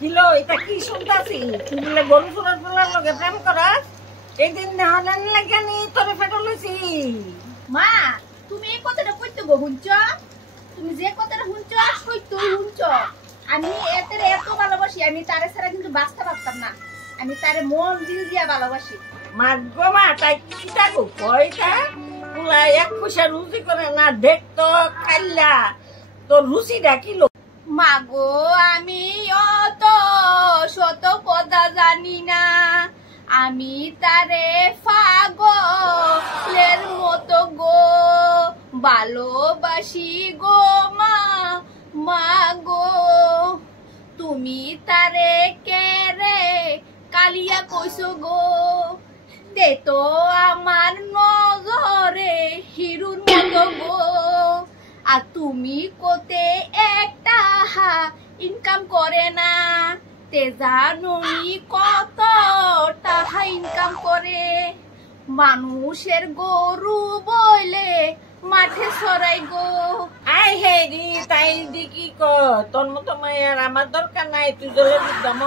kilo এটা কি শুনতাছি তুই বলে গরু চোরার পোলার লগে প্রেম করাস এইদিন নেহলে লাগেনি তোরে ফেটো লইছি মা তুমি এই কথাটা কইতে গো হুঁচ তুমি যে কথাটা হুঁচ সত্যই হুঁচ আমি এতেরে এত ভালোবাসি আমি তারে ছাড়া কিন্তু বাঁচতে পারতাম না আমি তারে মন দিল দিয়া ভালোবাসি মা গো মা তাই কিটা গো কয়টা পোলা এক পয়সা রুচি করে না দেখতো খাইলা তোর রুচি ডাকিলো মাগো আমি অত শত কথা জানি না আমি তারে পাগলের মতো গো ভালোবাসি গো মা মাগো তুমি তারে কেরে কালিয়া কইছো গো তে তো আমার নজরে হিরুর মতো গো আর তুমি কোতে একটা ইনকাম করে না তে জানুনি কত টাকা ইনকাম করে মানুষের গরু বইলে মাঠে সরাই গো আই হেরি তাই দি কি ক তোর মতো মায়ের আমার দরকার নাই তুই জলে দিতাম